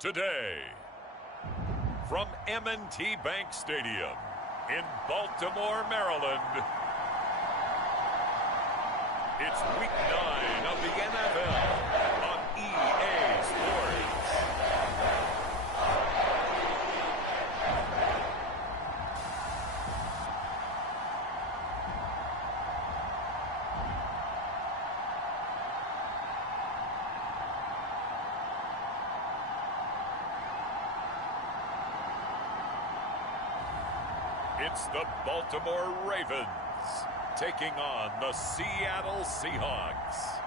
Today, from M&T Bank Stadium in Baltimore, Maryland, it's Week 9 of the NFL on EA Sports. It's the Baltimore Ravens taking on the Seattle Seahawks.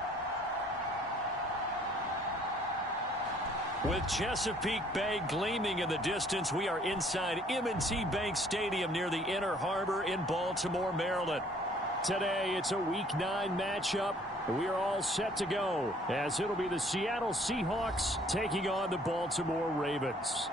With Chesapeake Bay gleaming in the distance, we are inside M&T Bank Stadium near the Inner Harbor in Baltimore, Maryland. Today, it's a Week 9 matchup. We are all set to go, as it'll be the Seattle Seahawks taking on the Baltimore Ravens.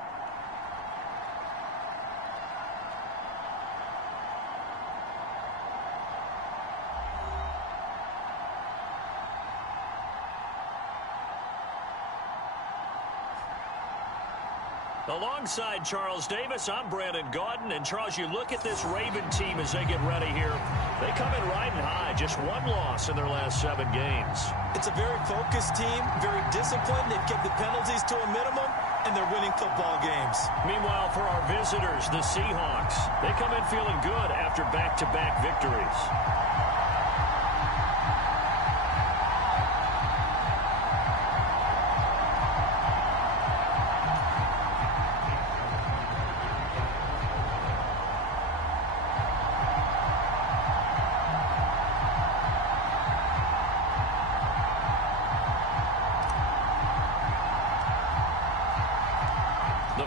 Alongside Charles Davis, I'm Brandon Gaudin. And Charles, you look at this Raven team as they get ready here. They come in riding high, just one loss in their last 7 games. It's a very focused team, very disciplined. They've kept the penalties to a minimum, and they're winning football games. Meanwhile, for our visitors, the Seahawks, they come in feeling good after back-to-back victories.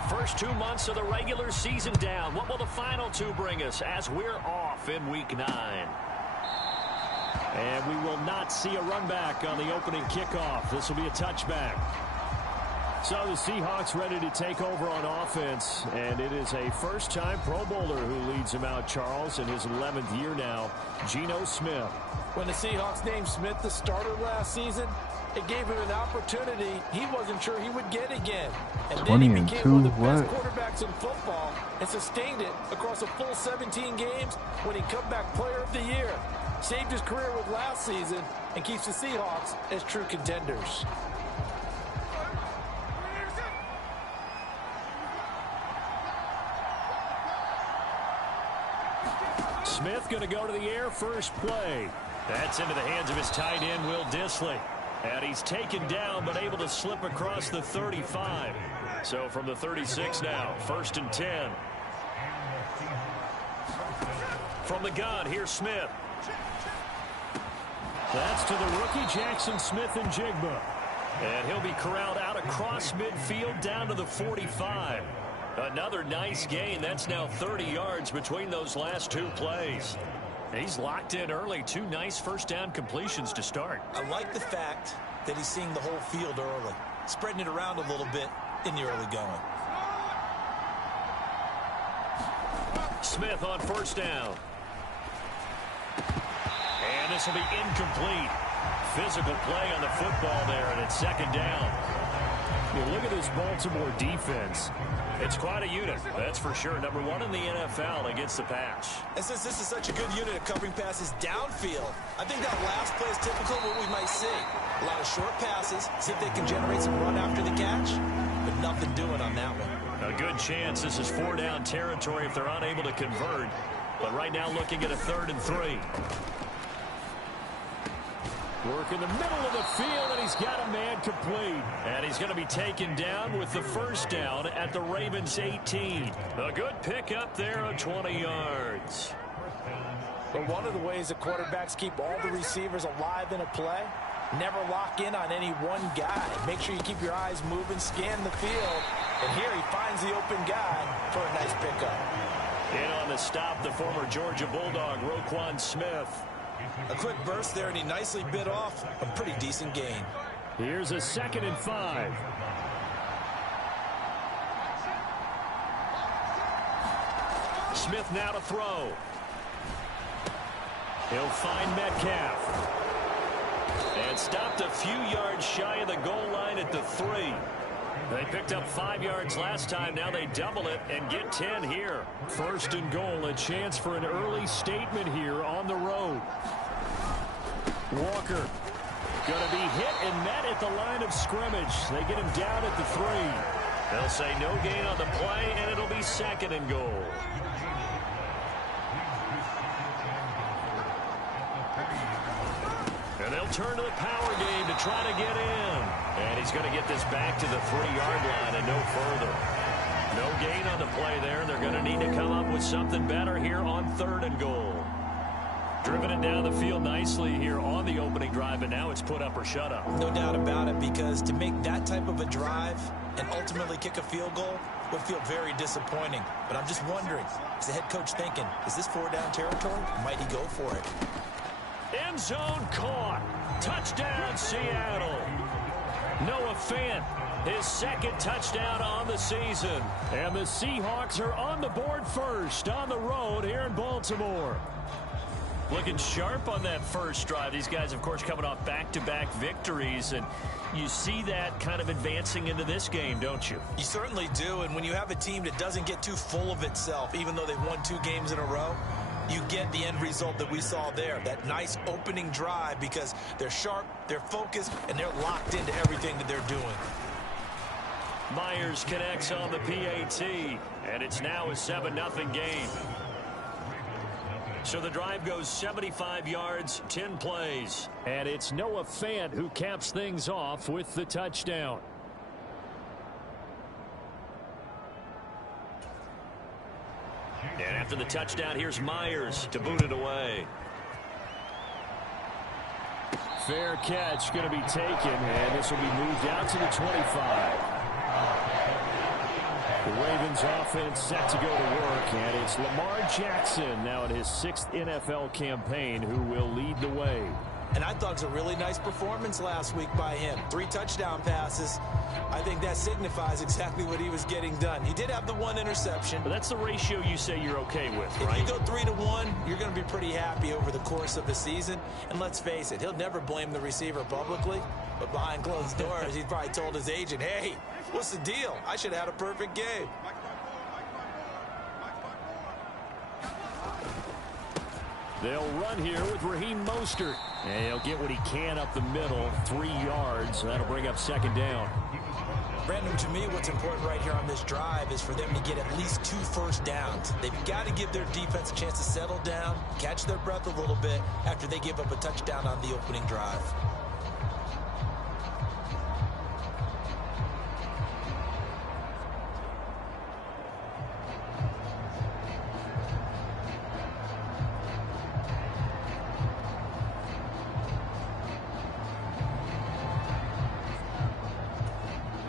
First 2 months of the regular season down. What will the final 2 bring us as we're off in Week 9? And we will not see a run back on the opening kickoff. This will be a touchback. So the Seahawks ready to take over on offense, and it is a first-time Pro Bowler who leads them out, Charles, in his 11th year now, Geno Smith. When the Seahawks named Smith the starter last season, it gave him an opportunity he wasn't sure he would get again. And then he became one of the best quarterbacks in football and sustained it across a full 17 games, winning comeback player of the year. Saved his career with last season and keeps the Seahawks as true contenders. Smith going to go to the air first play. That's into the hands of his tight end, Will Dissly. And he's taken down, but able to slip across the 35. So from the 36 now, 1st and 10. From the gun, here's Smith. That's to the rookie, Jackson Smith-Njigba. And he'll be corralled out across midfield down to the 45. Another nice gain. That's now 30 yards between those last 2 plays. He's locked in early. 2 nice first down completions to start. I like the fact that he's seeing the whole field early, spreading it around a little bit in the early going. Smith on first down. And this will be incomplete. Physical play on the football there, and it's 2nd down. You look at this Baltimore defense. It's quite a unit, that's for sure. Number 1 in the NFL against the pass. And since this is such a good unit of covering passes downfield, I think that last play is typical of what we might see. A lot of short passes, see if they can generate some run after the catch, but nothing doing on that one. A good chance this is 4-down territory if they're unable to convert. But right now looking at a 3rd and 3. Work in the middle of the field, and he's got a man complete. And he's going to be taken down with the first down at the Ravens 18. A good pickup there of 20 yards. But one of the ways the quarterbacks keep all the receivers alive in a play, never lock in on any one guy. Make sure you keep your eyes moving, scan the field. And here he finds the open guy for a nice pickup. In on the stop, the former Georgia Bulldog, Roquan Smith. A quick burst there, and he nicely bit off a pretty decent gain. Here's a 2nd and 5. Smith now to throw. He'll find Metcalf. And stopped a few yards shy of the goal line at the 3. They picked up 5 yards last time. Now they double it and get 10 here. First and goal, a chance for an early statement here on the road. Walker going to be hit and met at the line of scrimmage. They get him down at the 3. They'll say no gain on the play, and it'll be second and goal. And they'll turn to the power game to try to get in. And he's going to get this back to the 3-yard line and no further. No gain on the play there. They're going to need to come up with something better here on 3rd and goal. Driven it down the field nicely here on the opening drive, and now it's put up or shut up. No doubt about it, because to make that type of a drive and ultimately kick a field goal would feel very disappointing. But I'm just wondering, is the head coach thinking, is this 4-down territory? Or might he go for it? End zone caught. Touchdown, Seattle. Noah Fant, his 2nd touchdown on the season. And the Seahawks are on the board first on the road here in Baltimore. Looking sharp on that first drive. These guys, of course, coming off back-to-back victories, and you see that kind of advancing into this game, don't you? You certainly do, and when you have a team that doesn't get too full of itself, even though they've won 2 games in a row, you get the end result that we saw there, that nice opening drive, because they're sharp, they're focused, and they're locked into everything that they're doing. Myers connects on the PAT, and it's now a 7-0 game. So the drive goes 75 yards, 10 plays. And it's Noah Fant who caps things off with the touchdown. And after the touchdown, here's Myers to boot it away. Fair catch going to be taken, and this will be moved out to the 25. The Ravens offense set to go to work, and it's Lamar Jackson now in his 6th NFL campaign who will lead the way. And I thought it was a really nice performance last week by him. 3 touchdown passes. I think that signifies exactly what he was getting done. He did have the 1 interception. But that's the ratio you say you're okay with, right? If you go 3-1, you're going to be pretty happy over the course of the season. And let's face it, he'll never blame the receiver publicly. But behind closed doors, he probably told his agent, hey, what's the deal? I should have had a perfect game. They'll run here with Raheem Mostert. And he'll get what he can up the middle, 3 yards. That'll bring up 2nd down. Brandon, to me, what's important right here on this drive is for them to get at least 2 first downs. They've got to give their defense a chance to settle down, catch their breath a little bit after they give up a touchdown on the opening drive.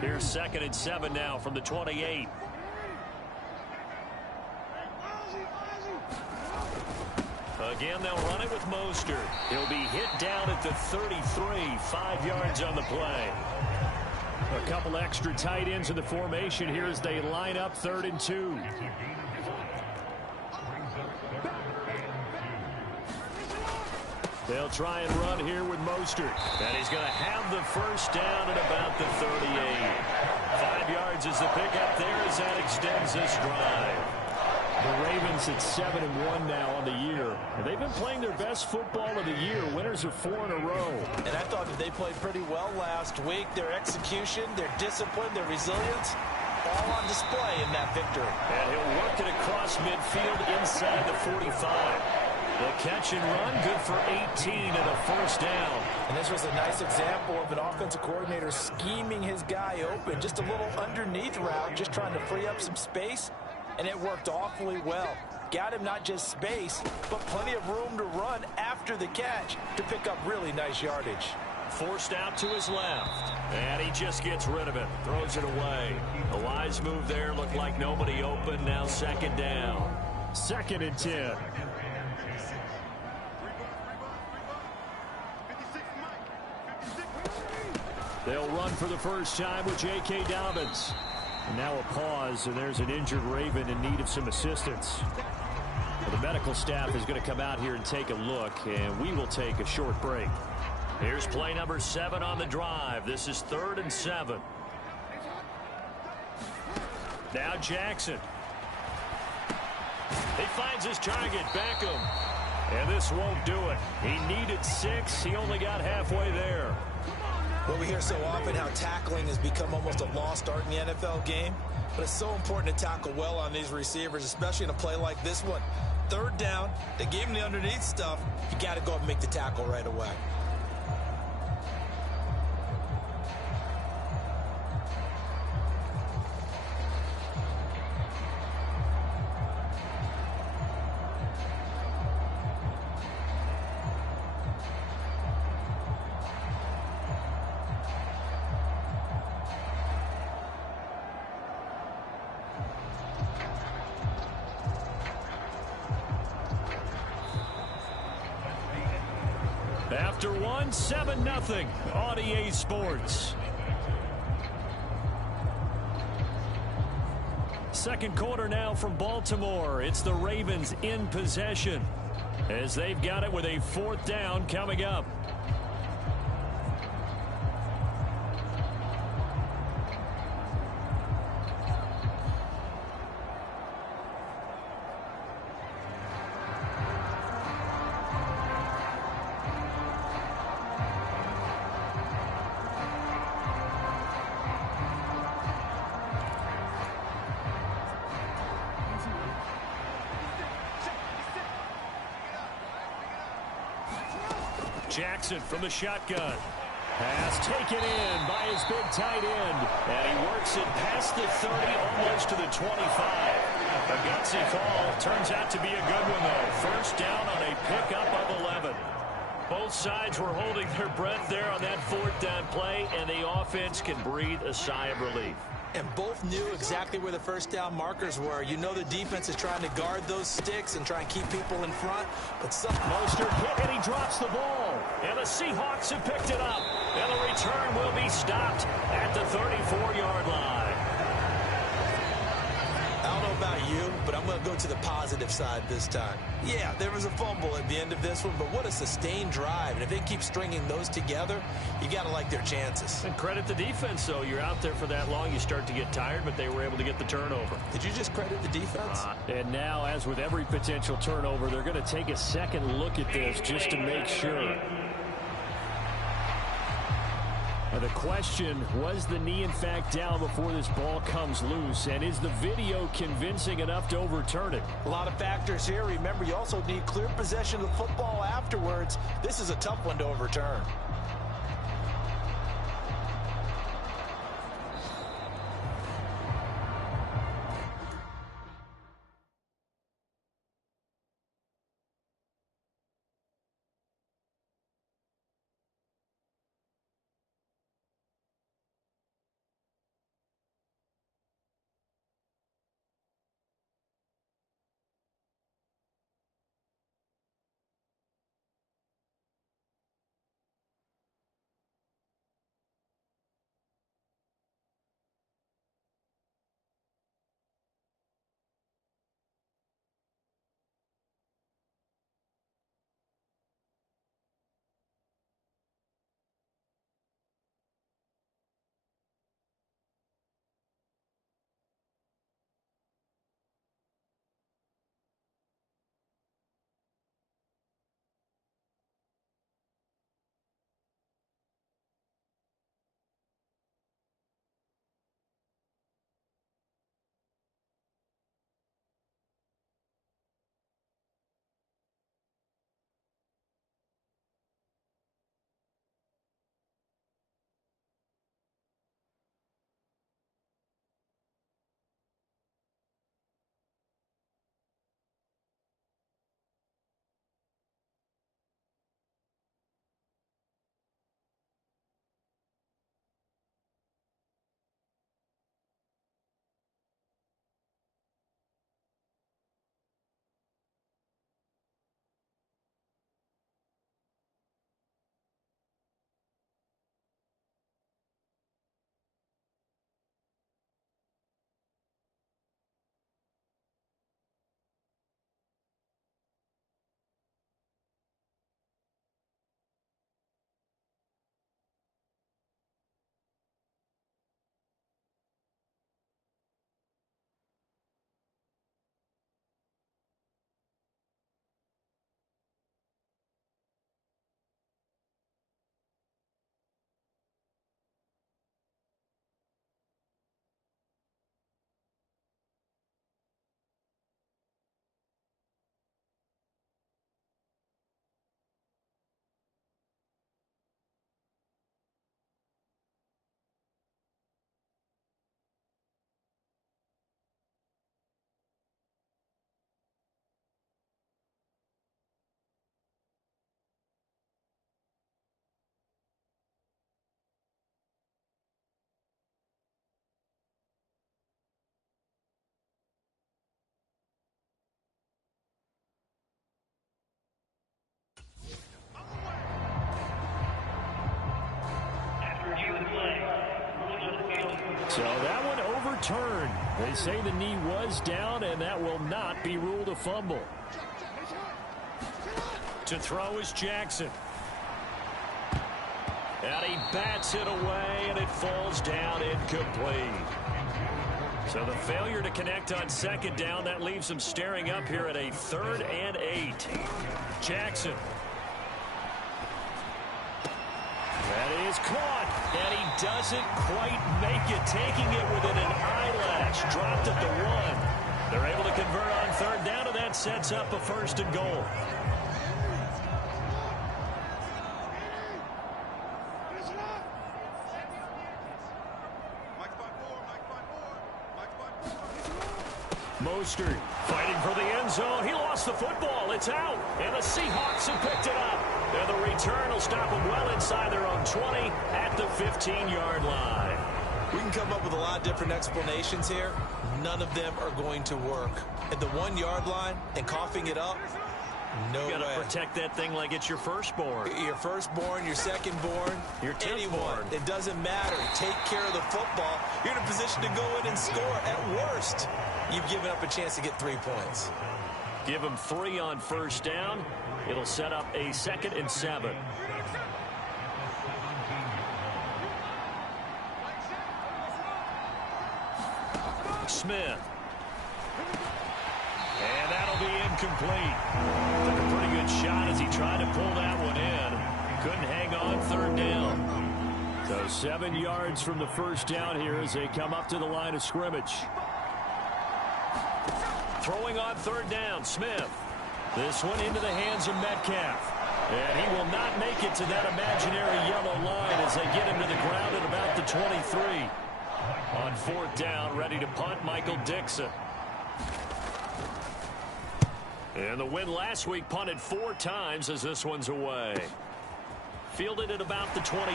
Here's 2nd and 7 now from the 28. Again, they'll run it with Mostert. He'll be hit down at the 33, 5 yards on the play. A couple extra tight ends in the formation here as they line up 3rd and 2. They'll try and run here with Mostert. And he's going to have the first down at about the 38. 5 yards is the pickup there as that extends this drive. The Ravens at 7-1 now on the year. And they've been playing their best football of the year. Winners of 4 in a row. And I thought that they played pretty well last week. Their execution, their discipline, their resilience, all on display in that victory. And he'll work it across midfield inside the 45. The catch and run, good for 18 and a first down. And this was a nice example of an offensive coordinator scheming his guy open. Just a little underneath route, just trying to free up some space. And it worked awfully well. Got him not just space, but plenty of room to run after the catch to pick up really nice yardage. Forced out to his left. And he just gets rid of it. Throws it away. A wise move there. Looked like nobody open. Now 2nd down. 2nd and 10. They'll run for the first time with J.K. Dobbins. And now a pause, and there's an injured Raven in need of some assistance. Well, the medical staff is going to come out here and take a look, and we will take a short break. Here's play number 7 on the drive. This is 3rd and 7. Now Jackson. He finds his target, Beckham. And this won't do it. He needed 6. He only got halfway there. Well, we hear so often how tackling has become almost a lost art in the NFL game. But it's so important to tackle well on these receivers, especially in a play like this one. 3rd down, they gave him the underneath stuff. You got to go up and make the tackle right away. After 1, 7-0 on EA Sports. Second quarter now from Baltimore. It's the Ravens in possession as they've got it with a 4th down coming up. Jackson from the shotgun. Pass taken in by his big tight end. And he works it past the 30, almost to the 25. A gutsy call. Turns out to be a good one, though. 1st down on a pickup of 11. Both sides were holding their breath there on that 4th down play, and the offense can breathe a sigh of relief. And both knew exactly where the 1st down markers were. You know the defense is trying to guard those sticks and try and keep people in front. But Mostert hit, and he drops the ball. And the Seahawks have picked it up. And the return will be stopped at the 34-yard line. I don't know about you, but I'm going to go to the positive side this time. Yeah, there was a fumble at the end of this one, but what a sustained drive. And if they keep stringing those together, you got to like their chances. And credit the defense, though. You're out there for that long, you start to get tired, but they were able to get the turnover. Did you just credit the defense? And now, as with every potential turnover, they're going to take a second look at this just to make sure. And the question, was the knee in fact down before this ball comes loose? And is the video convincing enough to overturn it? A lot of factors here. Remember, you also need clear possession of the football afterwards. This is a tough one to overturn. return. They say the knee was down, and that will not be ruled a fumble. To throw is Jackson. And he bats it away, and it falls down incomplete. So the failure to connect on second down, that leaves them staring up here at a 3rd and 8. Jackson. That is caught, and he doesn't quite make it, taking it within an eyelash. Dropped at the 1. They're able to convert on 3rd down, and that sets up a 1st and goal. Mostert fighting for the end zone. He lost the football. It's out. And the Seahawks have picked it up. And the return will stop them well inside their own 20 at the 15-yard line. We can come up with a lot of different explanations here. None of them are going to work. At the 1-yard line and coughing it up, no way. You got to protect that thing like it's your firstborn. Your firstborn, your secondborn, your anyone. It doesn't matter. Take care of the football. You're in a position to go in and score. At worst, you've given up a chance to get 3 points. Give him 3 on 1st down. It'll set up a 2nd and 7. Smith. And that'll be incomplete. Took a pretty good shot as he tried to pull that one in. Couldn't hang on 3rd down. So 7 yards from the 1st down here as they come up to the line of scrimmage. Throwing on 3rd down, Smith. This one into the hands of Metcalf. And he will not make it to that imaginary yellow line as they get him to the ground at about the 23. On 4th down, ready to punt, Michael Dixon. And the win last week, punted 4 times as this one's away. Fielded at about the 28.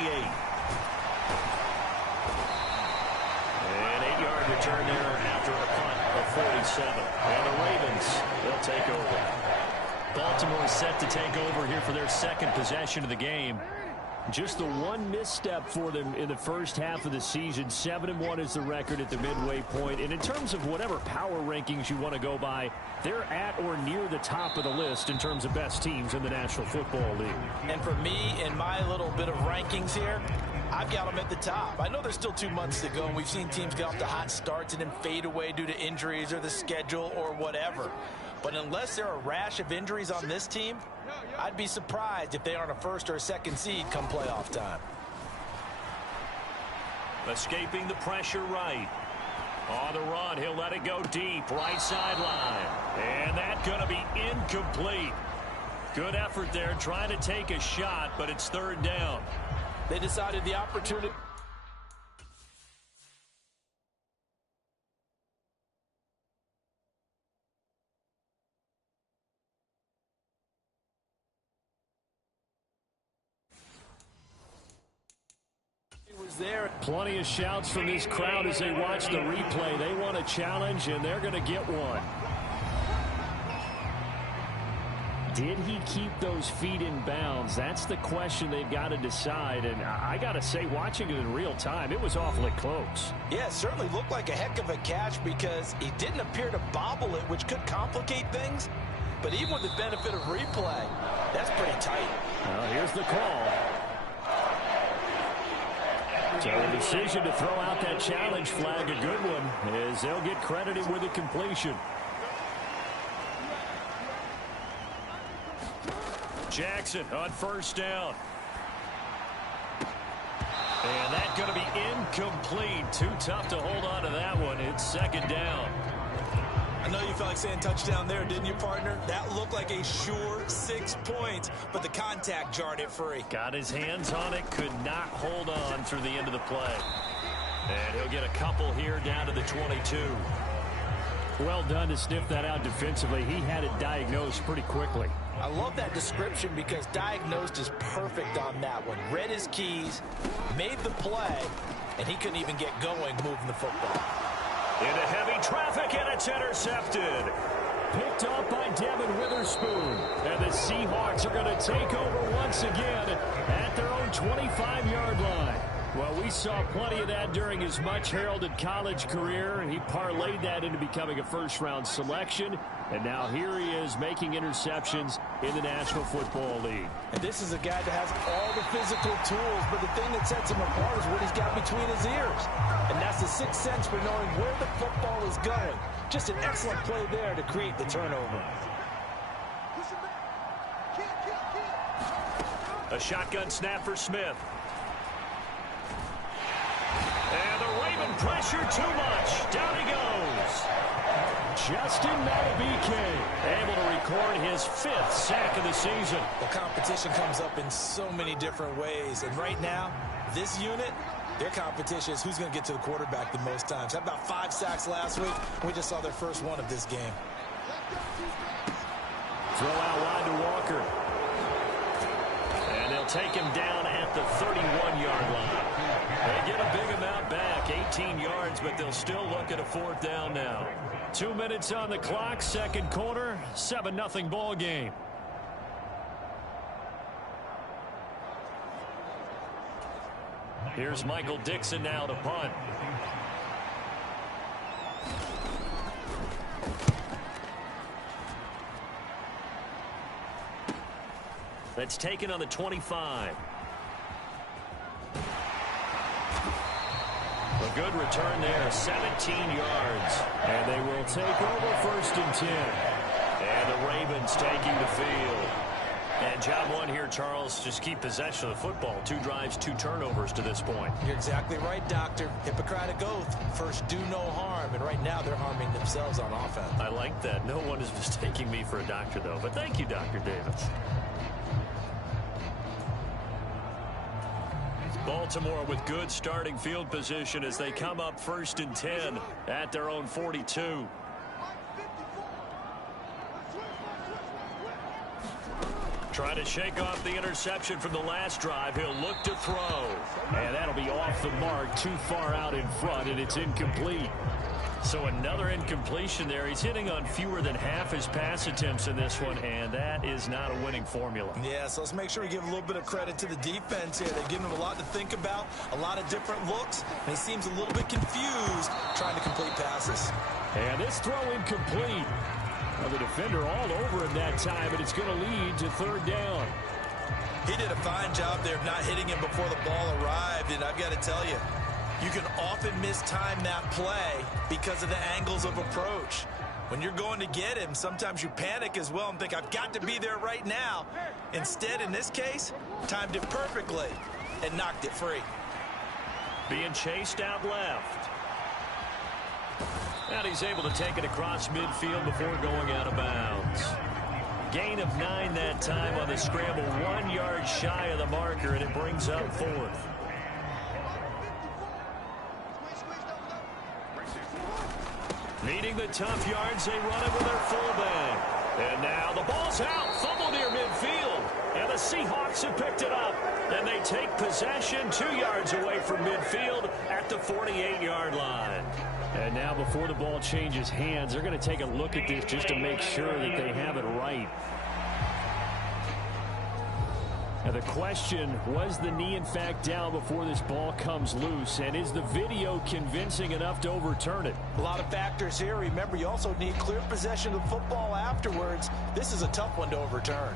And 8-yard return there after a punt of 47. And the Ravens, they'll take over. Baltimore set to take over here for their 2nd possession of the game. Just the one misstep for them in the first half of the season. 7-1 is the record at the midway point. And in terms of whatever power rankings you want to go by, they're at or near the top of the list in terms of best teams in the National Football League. And for me, in my little bit of rankings here, I've got them at the top. I know there's still 2 months to go, and we've seen teams get off to hot starts and then fade away due to injuries or the schedule or whatever. But unless there are a rash of injuries on this team, I'd be surprised if they aren't a 1st or a 2nd seed come playoff time. Escaping the pressure right. On the run, he'll let it go deep, right sideline. And that's going to be incomplete. Good effort there, trying to take a shot, but it's 3rd down. They decided the opportunity. There. Plenty of shouts from this crowd as they watch the replay. They want a challenge, and they're going to get one. Did he keep those feet in bounds? That's the question they've got to decide. And I got to say, watching it in real time, it was awfully close. Yeah, it certainly looked like a heck of a catch because he didn't appear to bobble it, which could complicate things. But even with the benefit of replay, that's pretty tight. Well, here's the call. So the decision to throw out that challenge flag, a good one, as they'll get credited with a completion. Jackson on 1st down. And that's going to be incomplete. Too tough to hold on to that one. It's 2nd down. I know you felt like saying touchdown there, didn't you, partner? That looked like a sure 6 points, but the contact jarred it free. Got his hands on it, could not hold on through the end of the play. And he'll get a couple here down to the 22. Well done to sniff that out defensively. He had it diagnosed pretty quickly. I love that description because diagnosed is perfect on that one. Read his keys, made the play, and he couldn't even get going moving the football. Into heavy traffic, and it's intercepted. Picked up by Devin Witherspoon. And the Seahawks are going to take over once again at their own 25-yard line. Well, we saw plenty of that during his much-heralded college career. He parlayed that into becoming a first-round selection. And now here he is making interceptions in the National Football League. And this is a guy that has all the physical tools, but the thing that sets him apart is what he's got between his ears. And that's the sixth sense for knowing where the football is going. Just an excellent play there to create the turnover. A shotgun snap for Smith. And the Raven pressure too much. Down he goes. Justin Madubuike able to record his 5th sack of the season. The competition comes up in so many different ways. And right now, this unit, their competition is who's going to get to the quarterback the most times. Had about 5 sacks last week. We just saw their first one of this game. Throw out wide to Walker. And they'll take him down at the 31-yard line. They get a big amount back, 18 yards, but they'll still look at a 4th down now. 2 minutes on the clock, second quarter, 7-0 ball game. Here's Michael Dixon now to punt. That's taken on the 25. A good return there, 17 yards. And they will take over 1st and 10. And the Ravens taking the field. And job one here, Charles, just keep possession of the football. 2 drives, 2 turnovers to this point. You're exactly right, Doctor. Hippocratic oath. First, do no harm. And right now, they're harming themselves on offense. I like that. No one is mistaking me for a doctor, though. But thank you, Dr. Davis. Baltimore with good starting field position as they come up 1st and 10 at their own 42. Trying to shake off the interception from the last drive. He'll look to throw. And that'll be off the mark, too far out in front, and it's incomplete. So another incompletion there. He's hitting on fewer than half his pass attempts in this one, and that is not a winning formula. Yeah, so let's make sure we give a little bit of credit to the defense here. They've given him a lot to think about, a lot of different looks, and he seems a little bit confused trying to complete passes. And this throw incomplete. Well, the defender all over him that time, but it's going to lead to 3rd down. He did a fine job there of not hitting him before the ball arrived, and I've got to tell you, you can often mistime that play because of the angles of approach. When you're going to get him, sometimes you panic as well and think, I've got to be there right now. Instead, in this case, timed it perfectly and knocked it free. Being chased out left. And he's able to take it across midfield before going out of bounds. Gain of 9 that time on the scramble, 1 yard shy of the marker, and it brings up 4th. Needing the tough yards, they run it with their fullback. And now the ball's out, fumble near midfield. And the Seahawks have picked it up. And they take possession 2 yards away from midfield at the 48-yard line. And now before the ball changes hands, they're going to take a look at this just to make sure that they have it right. Now the question, was the knee in fact down before this ball comes loose? And is the video convincing enough to overturn it? A lot of factors here. Remember, you also need clear possession of football afterwards. This is a tough one to overturn.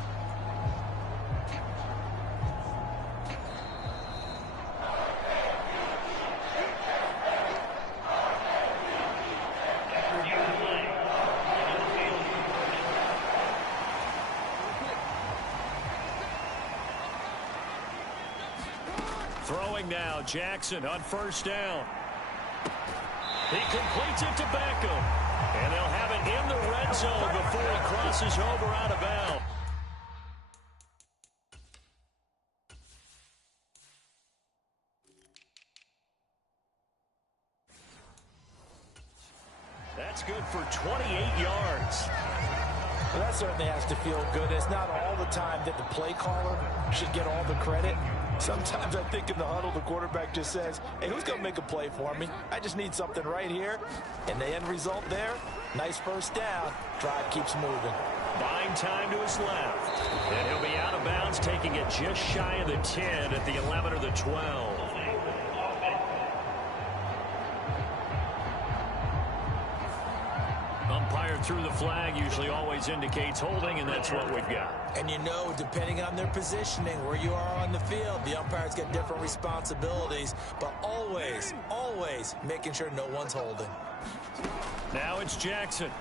Throwing now, Jackson on 1st down. He completes it to Beckham. And they'll have it in the red zone before he crosses over out of bounds. That's good for 28 yards. Well, that certainly has to feel good. It's not all the time that the play caller should get all the credit. Sometimes I think in the huddle, the quarterback just says, hey, who's going to make a play for me? I just need something right here. And the end result there, nice 1st down. Drive keeps moving. Buying time to his left. And he'll be out of bounds, taking it just shy of the 10 at the 11 or the 12. through the flag usually always indicates holding, and that's what we've got. And you know, depending on their positioning, where you are on the field, the umpires get different responsibilities, but always, always making sure no one's holding. Now it's Jackson.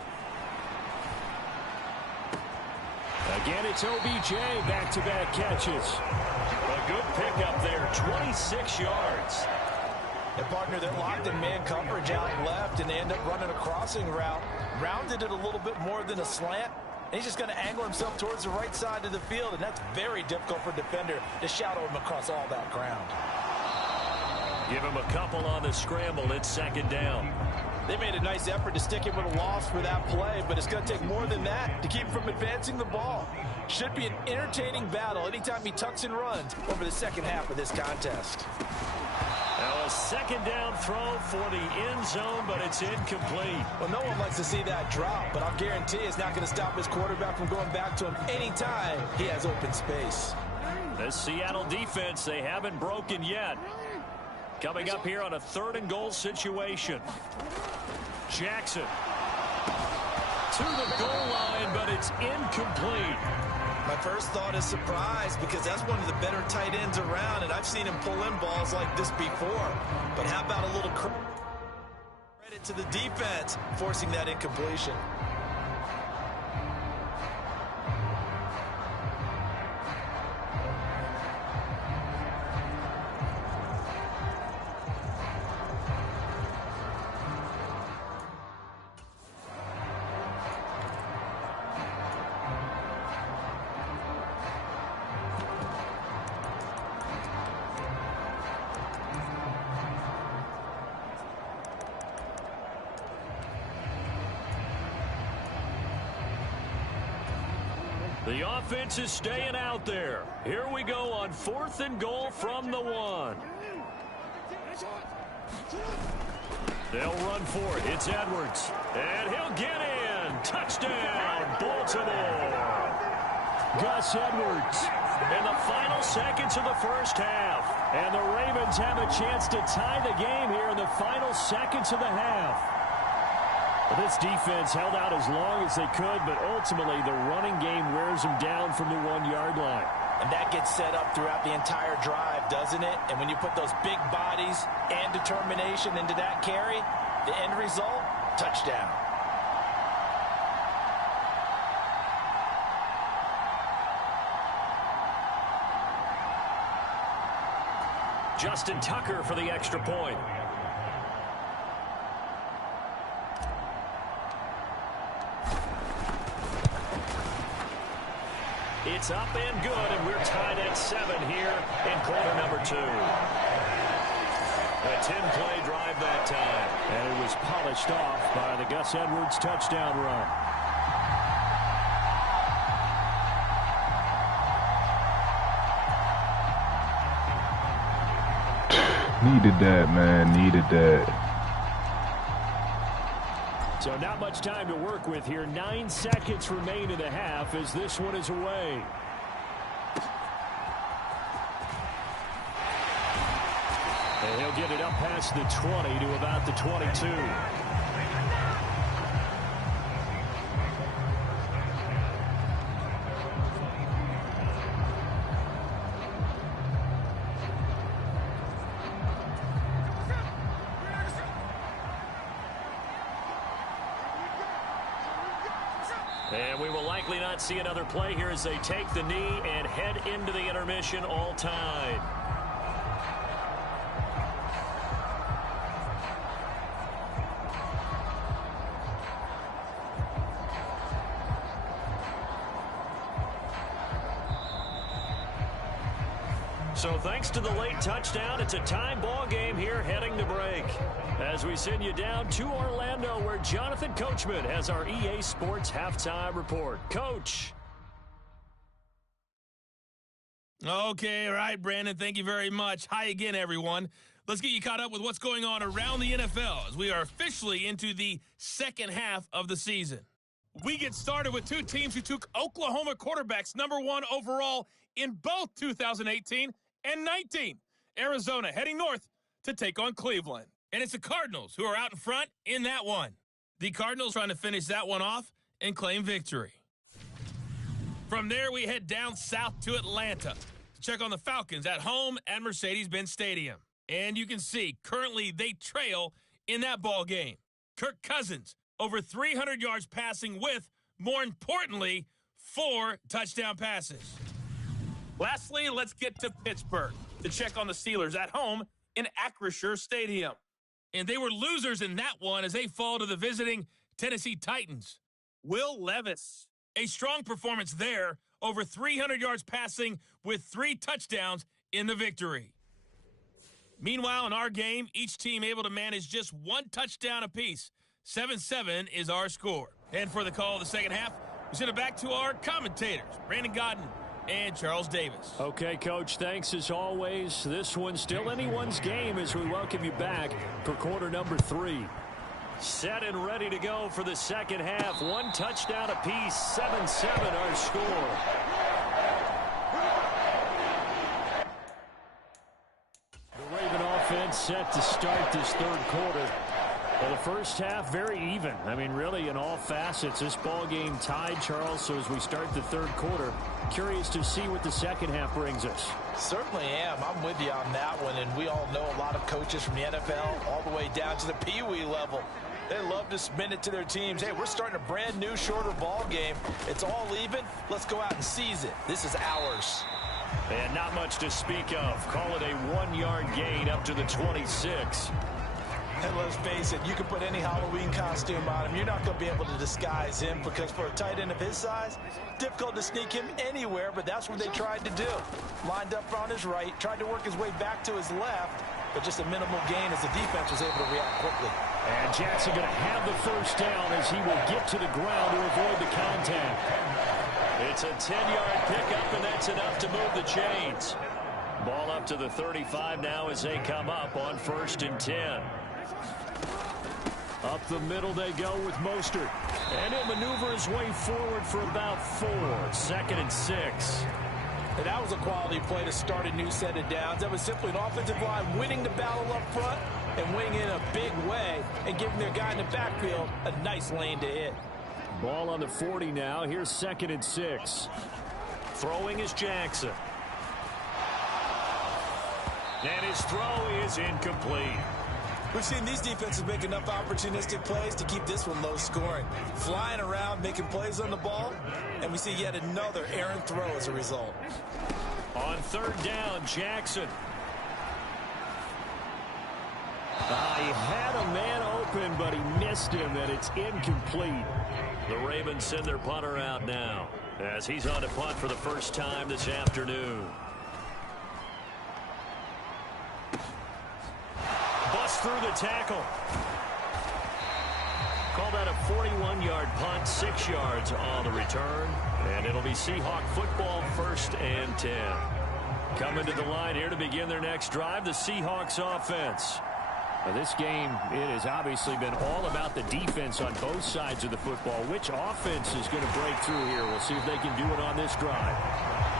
Again, it's OBJ, back-to-back catches. A good pickup there, 26 yards. And partner, they're locked in man coverage out left, and they end up running a crossing route. Rounded it a little bit more than a slant. And he's just going to angle himself towards the right side of the field, and that's very difficult for a defender to shadow him across all that ground. Give him a couple on the scramble. It's second down. They made a nice effort to stick him with a loss for that play, but it's going to take more than that to keep him from advancing the ball. Should be an entertaining battle anytime he tucks and runs over the second half of this contest. Now a second down throw for the end zone, but it's incomplete. Well, no one likes to see that drop, but I'll guarantee it's not going to stop his quarterback from going back to him anytime he has open space. The Seattle defense, they haven't broken yet. Coming up here on a 3rd and goal situation. Jackson to the goal line, but it's incomplete. My first thought is surprise, because that's one of the better tight ends around, and I've seen him pull in balls like this before. But how about a little credit to the defense forcing that incompletion? The offense is staying out there. Here we go on 4th and goal from the 1. They'll run for it. It's Edwards. And he'll get in. Touchdown, Baltimore. Gus Edwards in the final seconds of the first half. And the Ravens have a chance to tie the game here in the final seconds of the half. This defense held out as long as they could, but ultimately the running game wears them down from the 1-yard line. And that gets set up throughout the entire drive, doesn't it? And when you put those big bodies and determination into that carry, the end result, touchdown. Justin Tucker for the extra point. It's up and good, and we're tied at 7 here in quarter number 2. A 10-play drive that time. And it was polished off by the Gus Edwards touchdown run. Needed that, man. Needed that. So not much time to work with here. 9 seconds remain in the half as this one is away. And he'll get it up past the 20 to about the 22. And we will likely not see another play here as they take the knee and head into the intermission all tied. So thanks to the late touchdown, it's a tie ball game here heading to break. As we send you down to Orlando, where Jonathan Coachman has our EA Sports halftime report. Coach. Okay, all right, Brandon, thank you very much. Hi again, everyone. Let's get you caught up with what's going on around the NFL as we are officially into the second half of the season. We get started with 2 teams who took Oklahoma quarterbacks #1 overall in both 2018 and 19. Arizona heading north to take on Cleveland. And it's the Cardinals who are out in front in that one. The Cardinals trying to finish that one off and claim victory. From there, we head down south to Atlanta to check on the Falcons at home at Mercedes-Benz Stadium. And you can see, currently they trail in that ball game. Kirk Cousins, over 300 yards passing with, more importantly, 4 touchdown passes. Lastly, let's get to Pittsburgh to check on the Steelers at home in Acrisure Stadium. And they were losers in that one as they fall to the visiting Tennessee Titans. Will Levis, a strong performance there, over 300 yards passing with 3 touchdowns in the victory. Meanwhile, in our game, each team able to manage just 1 touchdown apiece. 7-7 is our score. And for the call of the second half, we send it back to our commentators, Brandon Godden and Charles Davis. Okay, Coach, thanks as always. This one's still anyone's game as we welcome you back for quarter number 3. Set and ready to go for the second half. 1 touchdown apiece, 7-7 our score. The Raven offense set to start this third quarter. Well, the first half, very even. I mean, really, in all facets, this ball game tied, Charles. So as we start the third quarter, curious to see what the second half brings us. Certainly am. I'm with you on that one. And we all know a lot of coaches from the NFL all the way down to the Pee Wee level. They love to spin it to their teams. Hey, we're starting a brand new, shorter ball game. It's all even. Let's go out and seize it. This is ours. And not much to speak of. Call it a 1-yard gain up to the 26. And let's face it, you can put any Halloween costume on him. You're not going to be able to disguise him because for a tight end of his size, difficult to sneak him anywhere, but that's what they tried to do. Lined up on his right, tried to work his way back to his left, but just a minimal gain as the defense was able to react quickly. And Jackson going to have the first down as he will get to the ground to avoid the contact. It's a 10-yard pickup, and that's enough to move the chains. Ball up to the 35 now as they come up on 1st and 10. Up the middle they go with Mostert. And he'll maneuver his way forward for about 4. 2nd and 6. And that was a quality play to start a new set of downs. That was simply an offensive line winning the battle up front and winning in a big way and giving their guy in the backfield a nice lane to hit. Ball on the 40 now. Here's 2nd and 6. Throwing is Jackson. And his throw is incomplete. We've seen these defenses make enough opportunistic plays to keep this one low scoring. Flying around, making plays on the ball, and we see yet another errant throw as a result. On 3rd down, Jackson. He had a man open, but he missed him, and it's incomplete. The Ravens send their punter out now as he's on to punt for the first time this afternoon. Bust through the tackle. Call that a 41-yard punt, 6 yards on the return. And it'll be Seahawk football, 1st and 10. Coming to the line here to begin their next drive, the Seahawks offense. Now this game, it has obviously been all about the defense on both sides of the football. Which offense is going to break through here? We'll see if they can do it on this drive.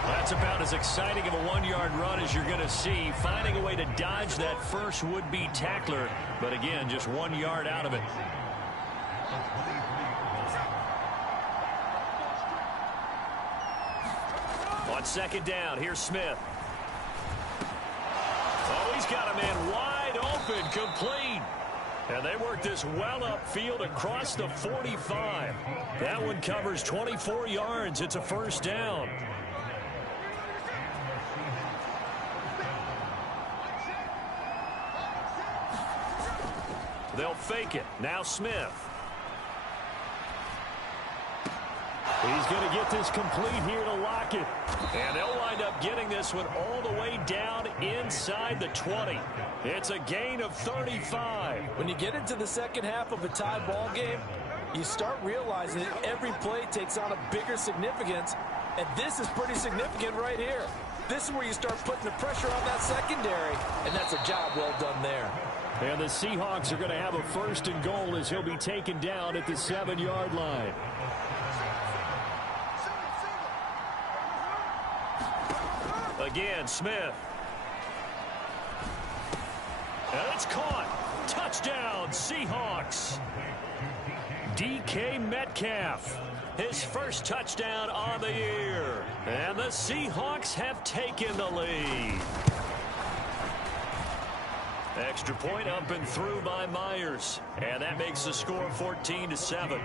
That's about as exciting of a 1-yard run as you're going to see. Finding a way to dodge that first would-be tackler. But again, just 1 yard out of it. On 2nd down, here's Smith. Oh, he's got a man wide open, complete. And they work this well upfield across the 45. That one covers 24 yards. It's a 1st down. They'll fake it. Now Smith. He's going to get this complete here to lock it. And they'll wind up getting this one all the way down inside the 20. It's a gain of 35. When you get into the second half of a tie ball game, you start realizing that every play takes on a bigger significance. And this is pretty significant right here. This is where you start putting the pressure on that secondary. And that's a job well done there. And the Seahawks are going to have a 1st and goal as he'll be taken down at the 7-yard line. Again, Smith. And it's caught. Touchdown, Seahawks. DK Metcalf. His first touchdown on the year. And the Seahawks have taken the lead. Extra point up and through by Myers. And that makes the score 14-7.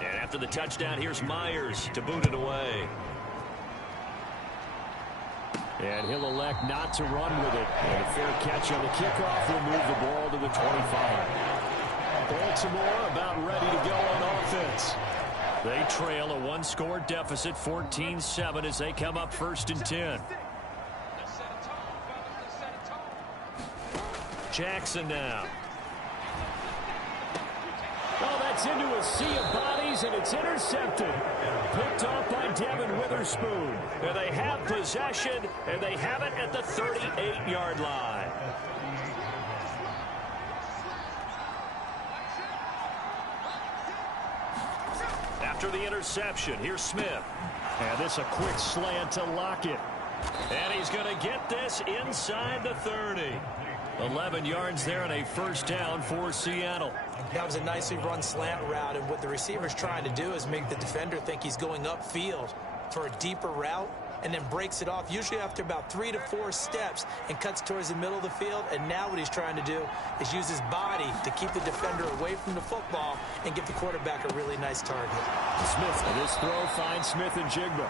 And after the touchdown, here's Myers to boot it away. And he'll elect not to run with it. And a fair catch on the kickoff will move the ball to the 25. Baltimore about ready to go on offense. They trail a one-score deficit, 14-7, as they come up 1st and 10. Jackson now. Oh, that's into a sea of bodies, and it's intercepted. Picked off by Devin Witherspoon. And they have possession, and they have it at the 38-yard line. After the interception, here's Smith. And this a quick slant to Lockett. And he's going to get this inside the 30. 11 yards there and a first down for Seattle. That was a nicely run slant route, and what the receiver's trying to do is make the defender think he's going upfield for a deeper route, and then breaks it off, usually after about 3 to 4 steps, and cuts towards the middle of the field. And now what he's trying to do is use his body to keep the defender away from the football and give the quarterback a really nice target. Smith, and this throw finds Smith and Jigba.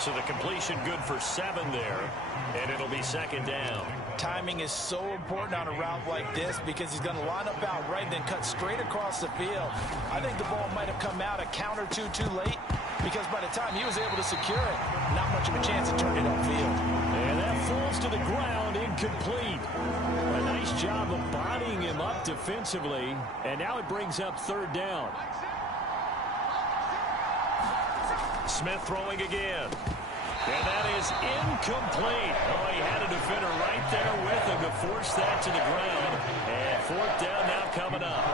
So the completion good for 7 there, and it'll be 2nd down. Timing is so important on a route like this because he's going to line up out right and then cut straight across the field. I think the ball might have come out a count or two too late because by the time he was able to secure it, not much of a chance to turn it upfield. And that falls to the ground, incomplete. A nice job of bodying him up defensively, and now it brings up 3rd down. Smith throwing again. And that is incomplete. Oh, he had a defender right there with him to force that to the ground. And 4th down now coming up.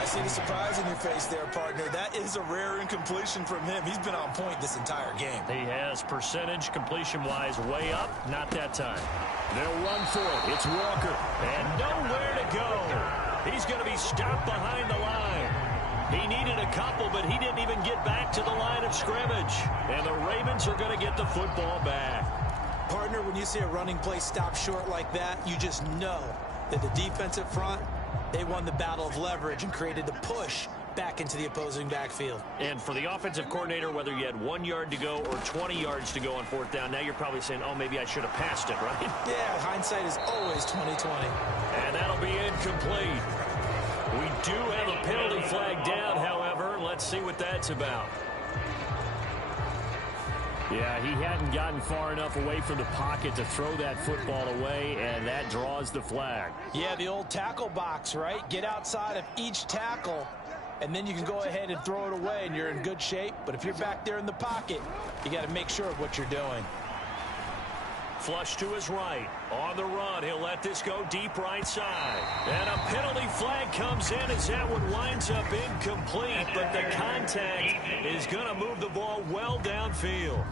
I see the surprise in your face there, partner. That is a rare incompletion from him. He's been on point this entire game. He has percentage completion-wise way up. Not that time. They'll run for it. It's Walker. And nowhere to go. He's going to be stopped behind the line. He needed a couple, but he didn't even get back to the line of scrimmage. And the Ravens are going to get the football back. Partner, when you see a running play stop short like that, you just know that the defensive front, they won the battle of leverage and created the push back into the opposing backfield. And for the offensive coordinator, whether you had 1 yard to go or 20 yards to go on 4th down, now you're probably saying, oh, maybe I should have passed it, right? Yeah, hindsight is always 20/20. And that'll be incomplete. We do have a penalty flag down, however. Let's see what that's about. Yeah, he hadn't gotten far enough away from the pocket to throw that football away, and that draws the flag. Yeah, the old tackle box, right? Get outside of each tackle, and then you can go ahead and throw it away, and you're in good shape. But if you're back there in the pocket, you got to make sure of what you're doing. Flush to his right. On the run, he'll let this go deep right side. And a penalty flag comes in as that one winds up incomplete, but the contact is going to move the ball well downfield.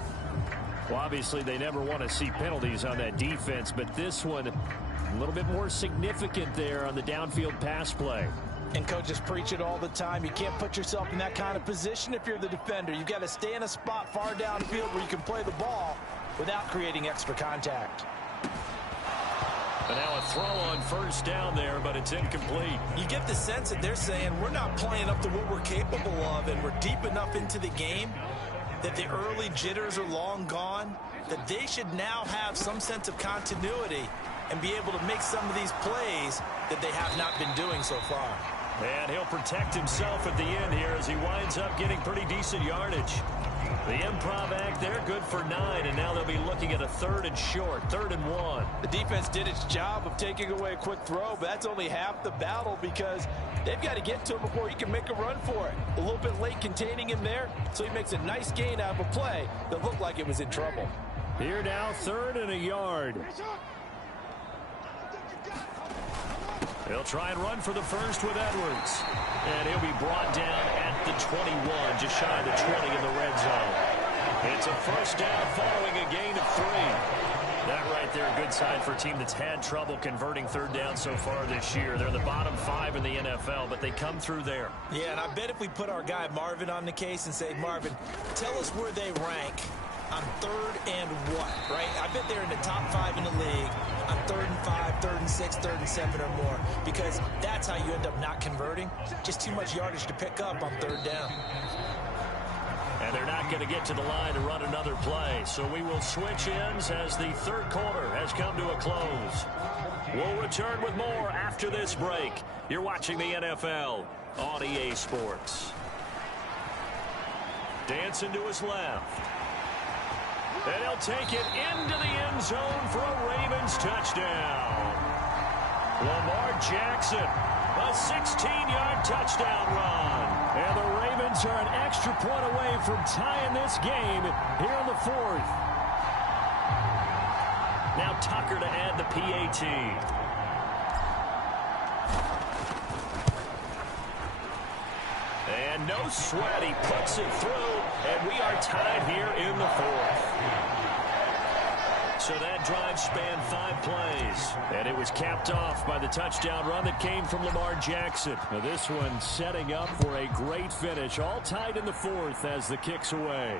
Well, obviously, they never want to see penalties on that defense, but this one a little bit more significant there on the downfield pass play. And coaches preach it all the time. You can't put yourself in that kind of position if you're the defender. You've got to stay in a spot far downfield where you can play the ball without creating extra contact. And now a throw on 1st down there, but it's incomplete. You get the sense that they're saying we're not playing up to what we're capable of, and we're deep enough into the game that the early jitters are long gone, that they should now have some sense of continuity and be able to make some of these plays that they have not been doing so far. And he'll protect himself at the end here as he winds up getting pretty decent yardage. The improv act there, good for 9, and now they'll be looking at a 3rd and short, 3rd and 1. The defense did its job of taking away a quick throw, but that's only half the battle because they've got to get to him before he can make a run for it. A little bit late containing him there, so he makes a nice gain out of a play that looked like it was in trouble. Here now, 3rd and a yard. They'll try and run for the first with Edwards. And he'll be brought down at the 21, just shy of the 20 in the red zone. It's a 1st down following a gain of 3. That right there, a good sign for a team that's had trouble converting third down so far this year. They're in the bottom 5 in the NFL, but they come through there. Yeah, and I bet if we put our guy Marvin on the case and say, Marvin, tell us where they rank on 3rd and what, right? I bet they're in the top 5 in the league on 3rd and 5, 3rd and 6, 3rd and 7 or more, because that's how you end up not converting. Just too much yardage to pick up on 3rd down. And they're not going to get to the line to run another play. So we will switch ends as the third quarter has come to a close. We'll return with more after this break. You're watching the NFL on EA Sports. Dancing to his left. And he'll take it into the end zone for a Ravens touchdown. Lamar Jackson, a 16-yard touchdown run. And the Ravens are an extra point away from tying this game here in the 4th. Now Tucker to add the PAT. And no sweat, he puts it through, and we are tied here in the 4th. So that drive spanned 5 plays, and it was capped off by the touchdown run that came from Lamar Jackson. Now this one setting up for a great finish, all tied in the 4th as the kick's away.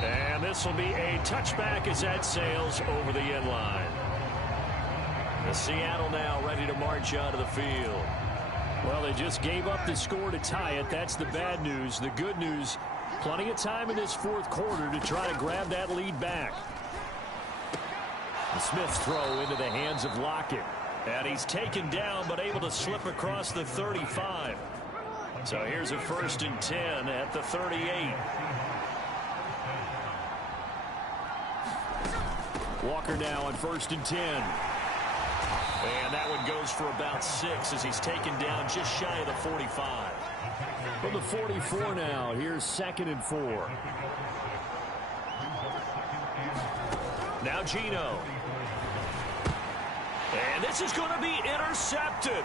And this will be a touchback as that sails over the end line. The Seattle now ready to march out of the field. Well, they just gave up the score to tie it. That's the bad news. The good news, plenty of time in this 4th quarter to try to grab that lead back. The Smith's throw into the hands of Lockett. And he's taken down but able to slip across the 35. So here's a 1st and 10 at the 38. Walker now on 1st and 10. And that one goes for about 6 as he's taken down just shy of the 45. From the 44 now, here's 2nd and 4. Now Geno. And this is going to be intercepted.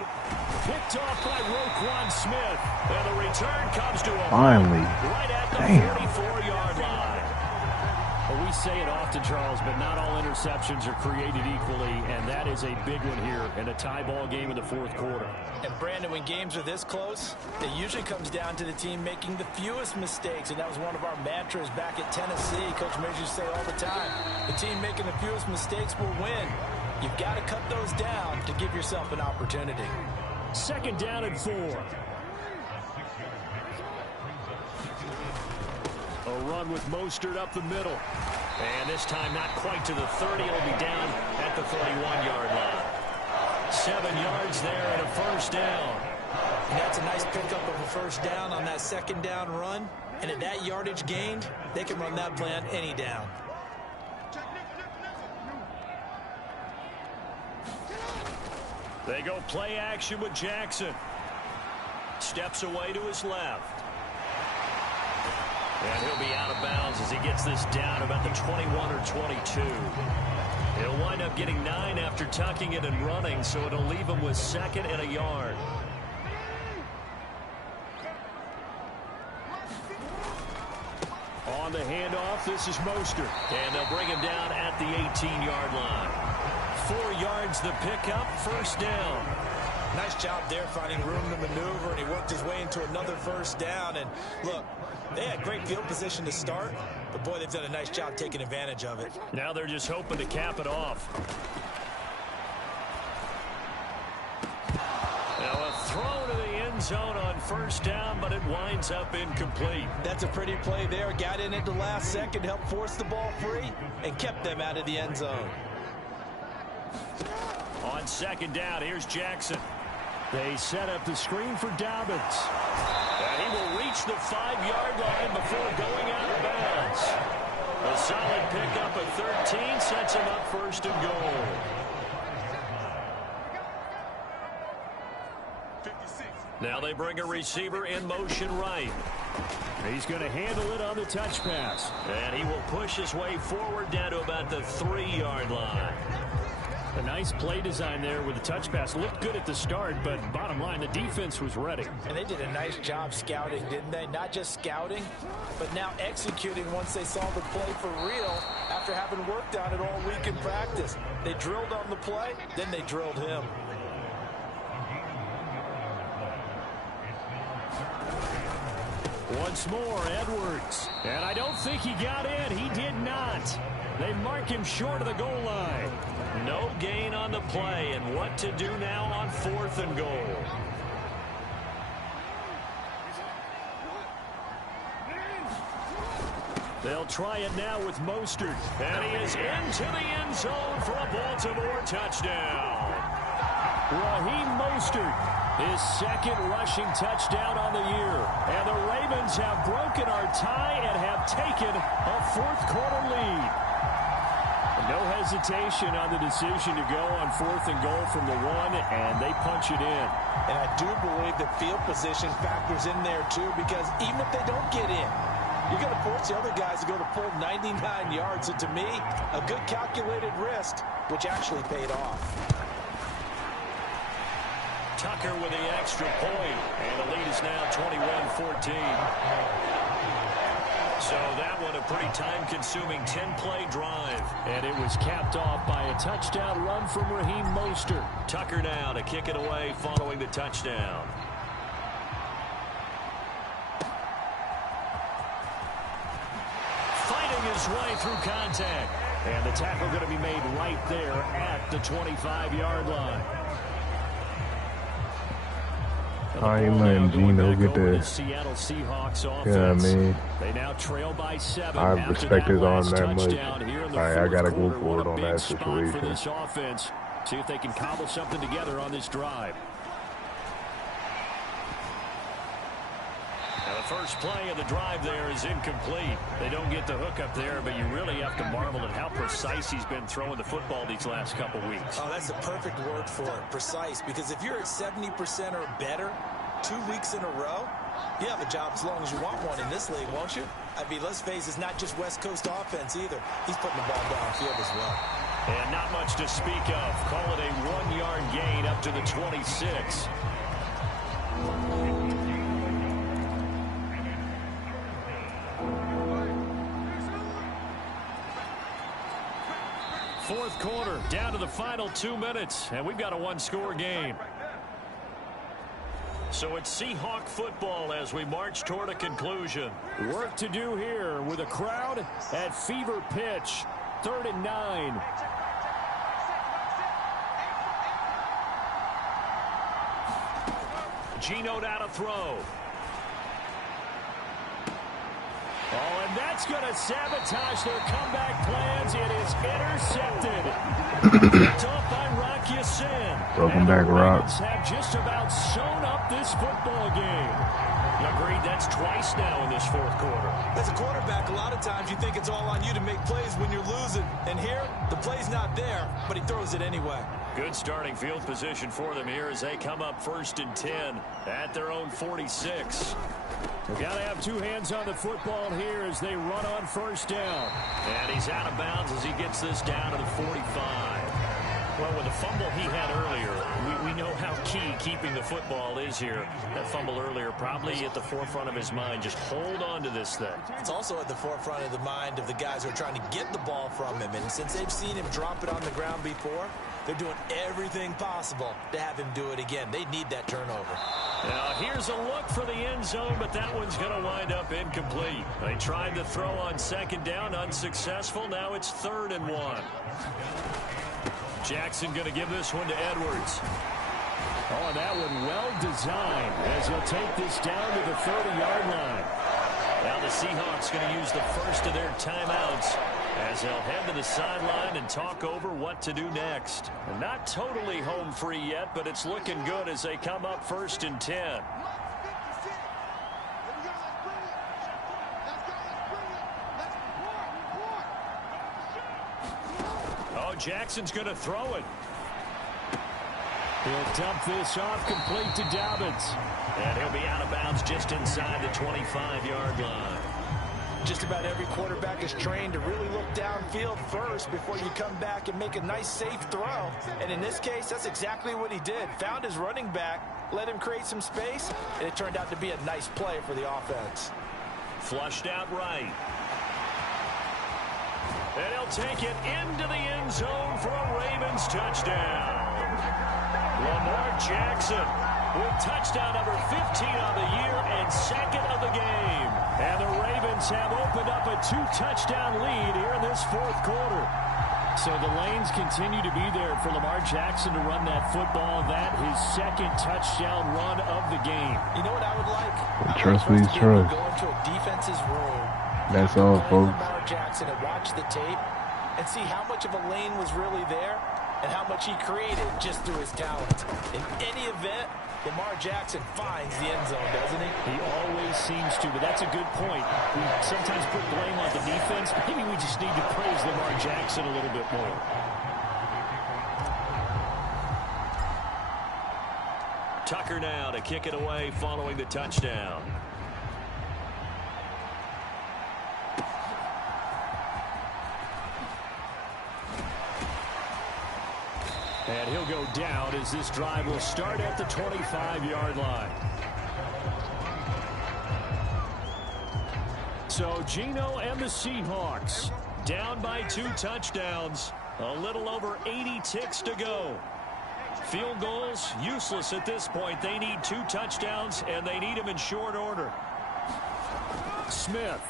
Picked off by Roquan Smith. And the return comes to him right at the 44-yard line. Well, we say it often, Charles, but not all interceptions are created equally, and that is a big one here in a tie ball game in the 4th quarter. And, Brandon, when games are this close, it usually comes down to the team making the fewest mistakes, and that was one of our mantras back at Tennessee. Coach Major used to say all the time, the team making the fewest mistakes will win. You've got to cut those down to give yourself an opportunity. 2nd down and 4. A run with Mostert up the middle. And this time not quite to the 30. It'll be down at the 31-yard line. 7 yards there and a 1st down. And that's a nice pickup of a 1st down on that 2nd down run. And at that yardage gained, they can run that play on any down. They go play action with Jackson. Steps away to his left. And he'll be out of bounds as he gets this down about the 21 or 22. He'll wind up getting 9 after tucking it and running, so it'll leave him with 2nd and a yard. On the handoff, this is Mostert. And they'll bring him down at the 18-yard line. 4 yards the pickup, 1st down. Nice job there finding room to maneuver, and he worked his way into another 1st down. And look, they had great field position to start, but boy, they've done a nice job taking advantage of it. Now they're just hoping to cap it off. Now a throw to the end zone on 1st down, but it winds up incomplete. That's a pretty play there. Got in at the last second, helped force the ball free, and kept them out of the end zone. On 2nd down, here's Jackson. They set up the screen for Dobbins. And he will reach the 5-yard line before going out of bounds. A solid pickup of 13 sets him up 1st and goal. Now they bring a receiver in motion right. He's going to handle it on the touch pass. And he will push his way forward down to about the 3-yard line. A nice play design there with the touch pass. Looked good at the start, but bottom line, the defense was ready. And they did a nice job scouting, didn't they? Not just scouting, but now executing once they saw the play for real after having worked on it all week in practice. They drilled on the play, then they drilled him. Once more, Edwards. And I don't think he got in. He did not. They mark him short of the goal line. No gain on the play, and what to do now on 4th and goal. They'll try it now with Mostert. And he is into the end zone for a Baltimore touchdown. Raheem Mostert, his second rushing touchdown on the year. And the Ravens have broken our tie and have taken a 4th quarter lead. No hesitation on the decision to go on 4th and goal from the 1, and they punch it in. And I do believe that field position factors in there too, because even if they don't get in, you're going to force the other guys to go to full 99 yards. And to me, a good calculated risk, which actually paid off. Tucker with the extra point, and the lead is now 21-14. So that one a pretty time-consuming 10-play drive. And it was capped off by a touchdown run from Raheem Mostert. Tucker now to kick it away following the touchdown. Fighting his way through contact. And the tackle going to be made right there at the 25-yard line. I ain't letting Gino get there. Seattle Seahawks offense. Yeah, I mean, they now trail by 7. I respect his arm that much. I gotta go for it on that situation. For this offense. See if they can cobble something together on this drive. Now the first play of the drive there is incomplete. They don't get the hook up there, but you really have to marvel at how precise he's been throwing the football these last couple weeks. Oh, that's the perfect word for it, precise. Because if you're at 70% or better 2 weeks in a row, you have a job as long as you want one in this league, won't you? I mean, let's face it, it's not just West Coast offense either. He's putting the ball downfield as well. And not much to speak of. Call it a 1-yard gain up to the 26. Fourth quarter, down to the final 2 minutes, and we've got a 1-score game. So it's Seahawk football as we march toward a conclusion. Work to do here with a crowd at fever pitch. 3rd and 9. Gino down to throw. Oh, and that's going to sabotage their comeback plans. It is intercepted. Picked off by Rock Ya-Sin. Welcome back, Rock. Have just about sewn up this football game. Agreed, that's twice now in this 4th quarter. As a quarterback, a lot of times you think it's all on you to make plays when you're losing. And here, the play's not there, but he throws it anyway. Good starting field position for them here as they come up 1st and 10 at their own 46. We've got to have 2 hands on the football here as they run on 1st down. And he's out of bounds as he gets this down to the 45. Well, with the fumble he had earlier, we know how key keeping the football is here. That fumble earlier probably at the forefront of his mind. Just hold on to this thing. It's also at the forefront of the mind of the guys who are trying to get the ball from him. And since they've seen him drop it on the ground before, they're doing everything possible to have him do it again. They need that turnover. Now, here's a look for the end zone, but that one's going to wind up incomplete. They tried to throw on 2nd down, unsuccessful. Now it's 3rd and 1. Jackson going to give this one to Edwards. Oh, and that one well designed as he'll take this down to the 30-yard line. Now the Seahawks going to use the first of their timeouts as they'll head to the sideline and talk over what to do next. And not totally home free yet, but it's looking good as they come up 1st and 10. Oh, Jackson's going to throw it. He'll dump this off complete to Dobbins. And he'll be out of bounds just inside the 25-yard line. Just about every quarterback is trained to really look downfield first before you come back and make a nice, safe throw. And in this case, that's exactly what he did. Found his running back, let him create some space, and it turned out to be a nice play for the offense. Flushed out right. And he'll take it into the end zone for a Ravens touchdown. Lamar Jackson with touchdown number 15 on the year and second of the game. And the Ravens have opened up a 2-touchdown lead here in this fourth quarter. So the lanes continue to be there for Lamar Jackson to run that football. That his second touchdown run of the game. You know what I would like? Trust me, trust. Go into a defense's room. That's all, folks. Lamar Jackson and watch the tape and see how much of a lane was really there and how much he created just through his talent. In any event, Lamar Jackson finds the end zone, doesn't he? He always seems to, but that's a good point. We sometimes put blame on the defense. Maybe we just need to praise Lamar Jackson a little bit more. Tucker now to kick it away following the touchdown. And he'll go down as this drive will start at the 25-yard line. So Geno and the Seahawks down by 2 touchdowns. A little over 80 ticks to go. Field goals useless at this point. They need 2 touchdowns, and they need them in short order. Smith.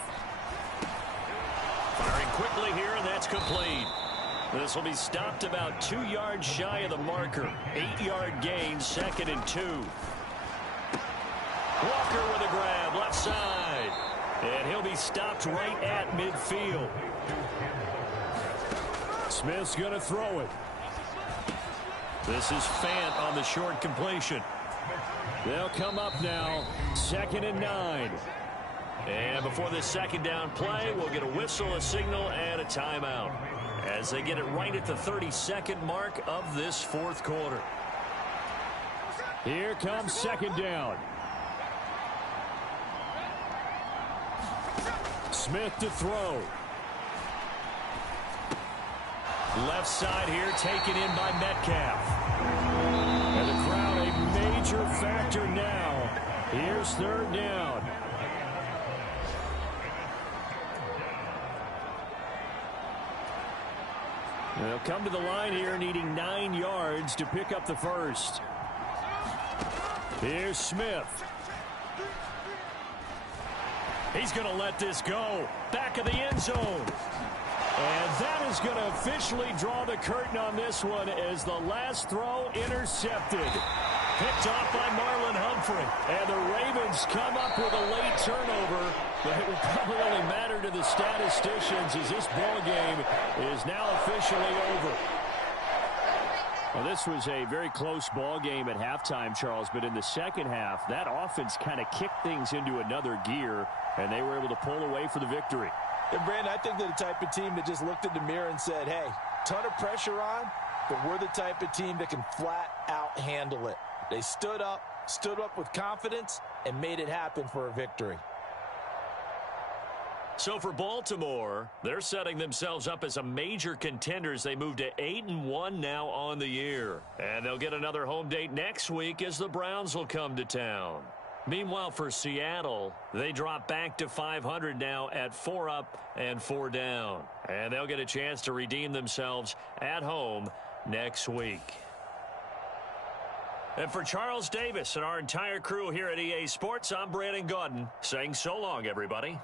Firing quickly here, and that's complete. This will be stopped about 2 yards shy of the marker. 8-yard gain, 2nd and 2. Walker with a grab, left side. And he'll be stopped right at midfield. Smith's going to throw it. This is Fant on the short completion. They'll come up now, 2nd and 9. And before this second down play, we'll get a whistle, a signal, and a timeout as they get it right at the 32nd mark of this fourth quarter. Here comes second down. Smith to throw. Left side here taken in by Metcalf. And the crowd a major factor now. Here's third down. They'll come to the line here needing 9 yards to pick up the first. Here's Smith. He's going to let this go. Back of the end zone. And that is going to officially draw the curtain on this one as the last throw intercepted. Picked off by Marlon Humphrey. And the Ravens come up with a late turnover. But it will probably only matter to the statisticians as this ball game is now officially over. Well, this was a very close ball game at halftime, Charles, but in the second half, that offense kind of kicked things into another gear, and they were able to pull away for the victory. And, Brandon, I think they're the type of team that just looked in the mirror and said, hey, ton of pressure on, but we're the type of team that can flat out handle it. They stood up with confidence, and made it happen for a victory. So for Baltimore, they're setting themselves up as a major contender as they move to 8-1 now on the year. And they'll get another home date next week as the Browns will come to town. Meanwhile, for Seattle, they drop back to 500 now at 4 up and 4 down. And they'll get a chance to redeem themselves at home next week. And for Charles Davis and our entire crew here at EA Sports, I'm Brandon Gaudin saying so long, everybody.